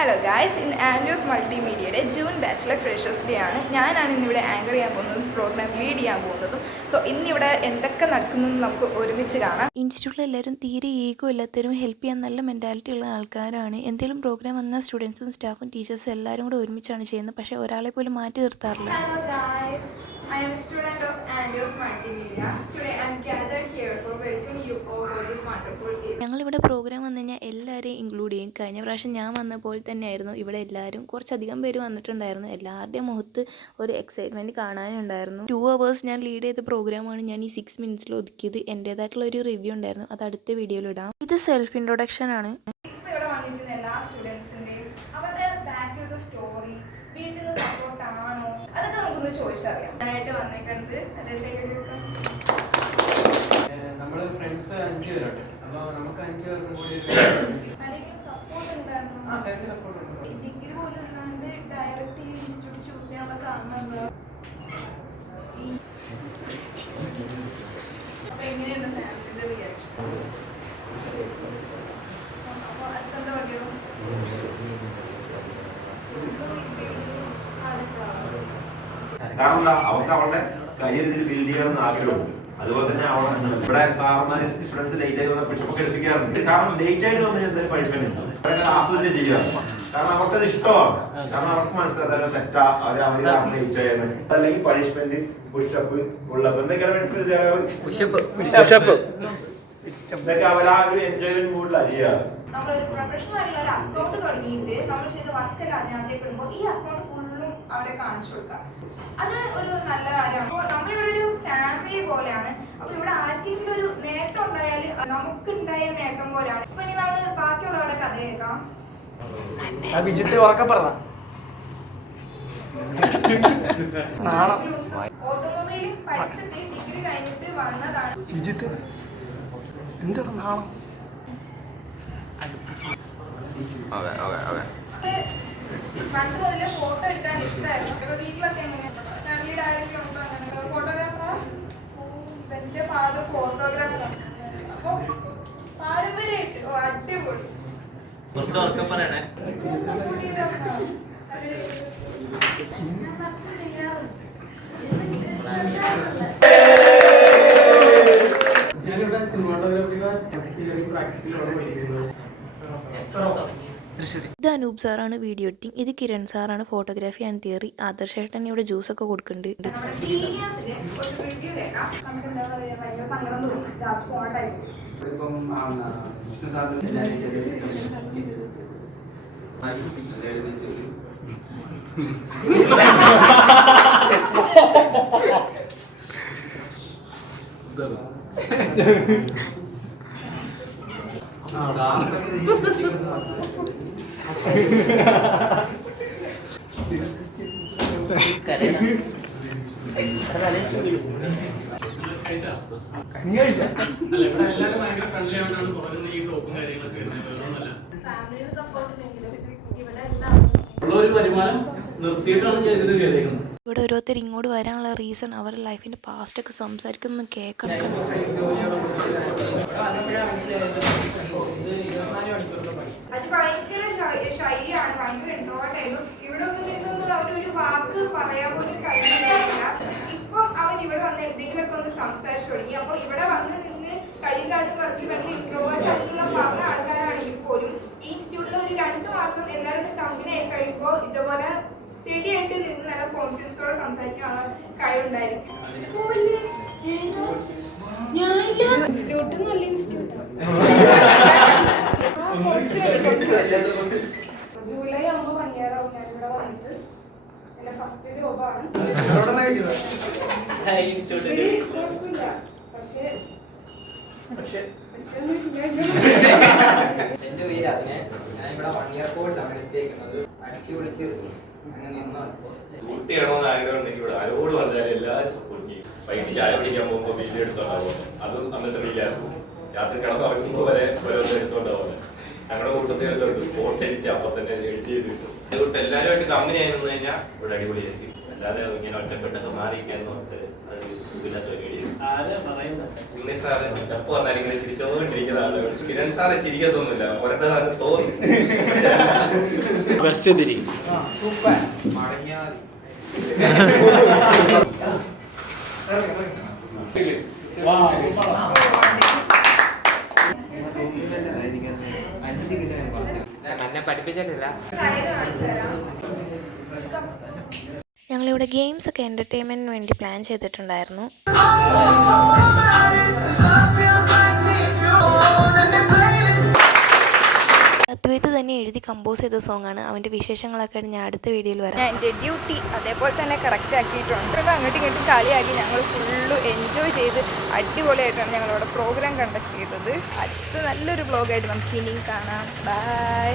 Hello guys, ഇന്ന് Andrews മൾട്ടിമീഡിയയുടെ June bachelor freshers day ആണ്. ഞാനാണ് ഇന്നിവിടെ ആങ്കർ ചെയ്യാൻ പോകുന്നതും പ്രോഗ്രാം ലീഡ് ചെയ്യാൻ പോകുന്നതും. സോ ഇന്നിവിടെ എന്തൊക്കെ നടക്കുന്നതെന്ന് നമുക്ക് ഒരുമിച്ച് കാണാം. ഇൻസ്റ്റിറ്റ്യൂട്ടിൽ എല്ലാവരും തീരെ ഈഗോ എല്ലാത്തരും ഹെൽപ്പ് ചെയ്യാൻ നല്ല മെൻറ്റാലിറ്റി ഉള്ള ആൾക്കാരാണ്. എന്തെങ്കിലും പ്രോഗ്രാം വന്നാൽ സ്റ്റുഡൻസും സ്റ്റാഫും ടീച്ചേഴ്സും എല്ലാവരും കൂടെ ഒരുമിച്ചാണ് ചെയ്യുന്നത്. പക്ഷേ ഒരാളെ പോലും മാറ്റി നിർത്താറില്ല. Hello guys, I am a student of Andrews Multimedia. Today I am gathered here for welcoming you all for this wonderful event. ഞങ്ങളിവിടെ പ്രോഗ്രാം വന്നു കഴിഞ്ഞാൽ എല്ലാവരെയും ഇൻക്ലൂഡ് ചെയ്യും. കഴിഞ്ഞ പ്രാവശ്യം ഞാൻ വന്നപ്പോൾ തന്നെയായിരുന്നു ഇവിടെ എല്ലാവരും കുറച്ചധികം പേര് വന്നിട്ടുണ്ടായിരുന്നു. എല്ലാവരുടെയും മുഖത്ത് ഒരു എക്സൈറ്റ്മെൻറ്റ് കാണാനുണ്ടായിരുന്നു. 2 hours ഞാൻ ലീഡ് ചെയ്ത പ്രോഗ്രാമാണ് ഞാൻ ഈ 6 minutes ഒതുക്കിയത്. എൻ്റേതായിട്ടുള്ള ഒരു റിവ്യൂ ഉണ്ടായിരുന്നു, അത് അടുത്ത വീഡിയോയിൽ ഇടാം. ഇത് സെൽഫ് ഇൻട്രൊഡക്ഷൻ ആണ്. ഇപ്പോൾ ഇവിടെ വന്നിരിക്കുന്ന എല്ലാ സ്റ്റുഡൻസിൻ്റെയും അവരുടെ ബാക്കിലുള്ള സ്റ്റോറി, വീട്ടിൽ നിന്ന് സപ്പോർട്ട് ആണോ, അതൊക്കെ നമുക്കൊന്ന് ചോദിച്ചറിയാം. ഞാനായിട്ട് വന്നേക്കുന്നത് നമ്മള് ഫ്രണ്ട്സ് 5 പേരുണ്ട്. അപ്പോൾ നമുക്ക് 5 പേർക്കും കൂടി സപ്പോർട്ട് ഉണ്ടായിരുന്നു. ഡിഗ്രി പോലും ഇല്ലാണ്ട് ഡയറക്റ്റ് ഈ ഇൻസ്റ്റിറ്റ്യൂട്ട് ചൂസ് ചെയ്യാനുള്ള കാരണം എന്താ? അപ്പൊ എങ്ങനെയാണ് ഫാമിലിയുടെ റിയാക്ഷൻ? അപ്പൊ അച്ഛൻ്റെ വകയോ? കാരണം എന്താ, അവർക്ക് അവരുടെ കരിയർ ഇതിൽ ബിൽഡ് ചെയ്യണമെന്ന് ആഗ്രഹമുണ്ട്. അതുപോലെ തന്നെ ഇവിടെ സാറിന് സ്റ്റുഡൻസ് ലേറ്റ് ആയി വന്ന പുഷപ്പൊക്കെ എടുപ്പിക്കാറുണ്ട്. കാരണം ലേറ്റ് ആയിട്ട് വന്നു എന്തായാലും പണിഷ്മെന്റ് ഉണ്ട്. അവരെ ആസ്വദിച്ച് ചെയ്യാറ്. കാരണം അവർക്കത് ഇഷ്ടമാണ്. കാരണം അവർക്ക് മനസ്സിലായി സെറ്റാ അവര് ലേറ്റ് ആയെന്ന്. അല്ലെങ്കിൽ പണിഷ്മെന്റ്, പുഷപ്പ്, ഉള്ളപ്പ് എന്തൊക്കെയാണ് ഇതൊക്കെ അവർ ആ ഒരു എൻജോയ്മെന്റ് മൂഡിലാണ് ചെയ്യാറ്. നമ്മളൊരു പ്രൊഫഷണൽ ആയിട്ടുള്ള ഒരു അക്കൗണ്ട് തുടങ്ങിയിട്ട് നമ്മൾ ചെയ്ത വർക്കല്ല അതിനകത്തേക്ക് വരുമ്പോൾ ഈ അക്കൗണ്ട് ഫുള്ളും അവരെ കാണിച്ചു കൊടുക്കാം. അത് ഒരു നല്ല കാര്യമാണ്. അപ്പോൾ നമ്മളിവിടെ ഒരു ഫാമിലി പോലെയാണ്. അപ്പൊ ഇവിടെ ആർക്കെങ്കിലും ഒരു നേട്ടം ഉണ്ടായാൽ നമുക്കുണ്ടായ നേട്ടം പോലെയാണ്. അപ്പൊ ഇനി നമ്മൾ ബാക്കിയുള്ളവരുടെ കഥ കേൾക്കാം. ഓട്ടോമൊബൈലിൽ പഠിച്ചിട്ട് ഡിഗ്രി കഴിഞ്ഞിട്ട് വന്നതാണ്. പണ്ട് മുതലേ ഫോട്ടോ എടുക്കാൻ ഇഷ്ടമായിരുന്നു. ഇപ്പൊ വീട്ടിലൊക്കെ എങ്ങനെയാണ്? ഫാമിലിയിൽ ആരെങ്കിലും ഉണ്ടോ അങ്ങനെ ഫോട്ടോഗ്രാഫറാ? എന്റെ ഫാദർ ഫോട്ടോഗ്രാഫറാണ്. അപ്പൊ പാരമ്പര്യമായിട്ട് അടിപൊളി. ഇത് അനൂപ് സാറാണ് വീഡിയോ എഡിറ്റിംഗ്. ഇത് കിരൺ സാറാണ് ഫോട്ടോഗ്രാഫി ആൻഡ് തിയറി. ആദർശ് ചേട്ടൻ ഇവിടെ ജ്യൂസൊക്കെ കൊടുക്കുന്നുണ്ട്. ഇവിടെ ഓരോരുത്തർ ഇങ്ങോട്ട് വരാനുള്ള റീസൺ അവരുടെ ലൈഫിന്റെ പാസ്റ്റ് ഒക്കെ സംസാരിക്കുന്നത് കേൾക്കണം. അത് ഭയങ്കര ശൈലിയാണ്, ഭയങ്കര ഇൻട്രോവേർട്ട് ആയിരുന്നു. ഇവിടെ ഒന്നും നിന്നൊന്നും അവരൊരു വാക്ക് പറയാൻ പോലും കഴിയുന്നില്ല. ഇപ്പൊ അവൻ ഇവിടെ വന്ന് എന്തെങ്കിലുമൊക്കെ ഒന്ന് സംസാരിച്ചു തുടങ്ങി. അപ്പൊ ഇവിടെ വന്ന് നിന്ന് കൈയും കാലും പറിച്ച് ഭയങ്കര ഇൻട്രോവേർട്ട് ആയിട്ടുള്ള പല ആൾക്കാരാണെങ്കിൽ പോലും ഈ ഇൻസ്റ്റിറ്റ്യൂട്ടിൽ ഒരു 2 മാസം എല്ലാവരുടെ കമ്പനി ആയി കഴിയുമ്പോൾ ഇതുപോലെ സ്റ്റഡി ആയിട്ട് നിന്ന് നല്ല കോൺഫിഡൻസോടെ സംസാരിക്കാനുള്ള കഴിവുണ്ടായിരിക്കും. ഇൻസ്റ്റിറ്റ്യൂട്ട് നല്ല ഇൻസ്റ്റിറ്റ്യൂട്ടാണ്. ജൂലൈ 9 മണിയാറാവും ഞാൻ ഇവിടെ വന്നിട്ട്. എന്റെ ഫസ്റ്റ് ജോബാണ്. കുഴപ്പമില്ല, പക്ഷേ എന്റെ പേര് അതിനെ ഞാൻ ഇവിടെ 1 year കോഴ്സാണ് എടുത്തേക്കുന്നത്. അടിച്ചു വിളിച്ച് കുട്ടിയാണോന്ന് ആഗ്രഹം ഉണ്ടെങ്കിൽ ഇവിടെ ആരോട് പറഞ്ഞാലും എല്ലാവരും സപ്പോർട്ട് ചെയ്യും. വൈകിട്ട് ചായ പിടിക്കാൻ പോകുമ്പോൾ വീട്ടിൽ എടുത്തോണ്ടാവും. അതും അന്നത്തെ വീട്ടിലായിരുന്നു. രാത്രി കിടന്നുറങ്ങുമ്പോൾ വരെ ഓരോരുത്തർ എടുത്തോണ്ടാവുന്നത്. ഞങ്ങളുടെ കൂട്ടത്തിലുണ്ട് സ്പോട്ട് എഡിറ്റ് അപ്പം തന്നെ എഡിറ്റ് ചെയ്ത് കിട്ടും. അതുകൊണ്ട് എല്ലാവരുമായിട്ട് കമ്പനി ആയി നിന്ന് കഴിഞ്ഞാൽ ഇവിടെ അടിപൊളിയായിരിക്കും. അല്ലാതെ ഇങ്ങനെ ഒറ്റപ്പെട്ടൊക്കെ മാറിയിരിക്കാൻ നോക്ക് അത് സുഖമില്ലാത്ത പരിപാടിയാണ്. ഉണ്ണി സാറ് എപ്പോൾ വന്നാലും ഇങ്ങനെ ചിരിച്ചോണ്ടിരിക്കുന്ന ആളുകൾ. കിരൺ സാറെ ചിരിക്കത്തൊന്നുമില്ല, ഒരേ സാറ് തോന്നി. എന്നെ പഠിപ്പിച്ചിട്ടില്ല. ട്രയൽ കാണിച്ചു തരാം. ഞങ്ങളിവിടെ ഗെയിംസ് ഒക്കെ എൻ്റർടൈൻമെൻറ്റിന് വേണ്ടി പ്ലാൻ ചെയ്തിട്ടുണ്ടായിരുന്നു. അദ്വൈത് തന്നെ എഴുതി കമ്പോസ് ചെയ്ത സോങ്ങാണ്. അവൻ്റെ വിശേഷങ്ങളൊക്കെ ഞാൻ അടുത്ത വീഡിയോയിൽ വരാം. ഞാൻ എൻ്റെ ഡ്യൂട്ടി അതേപോലെ തന്നെ കറക്റ്റ് ആക്കിയിട്ടുണ്ട്. അങ്ങോട്ടും ഇങ്ങോട്ടും കളിയാക്കി ഞങ്ങൾ ഫുള്ള് എൻജോയ് ചെയ്ത് അടിപൊളിയായിട്ടാണ് ഞങ്ങളിവിടെ പ്രോഗ്രാം കണ്ടക്ട് ചെയ്തത്. അടുത്ത നല്ലൊരു വ്ലോഗായിട്ട് നമുക്ക് ഇനിയും കാണാം. ബൈ.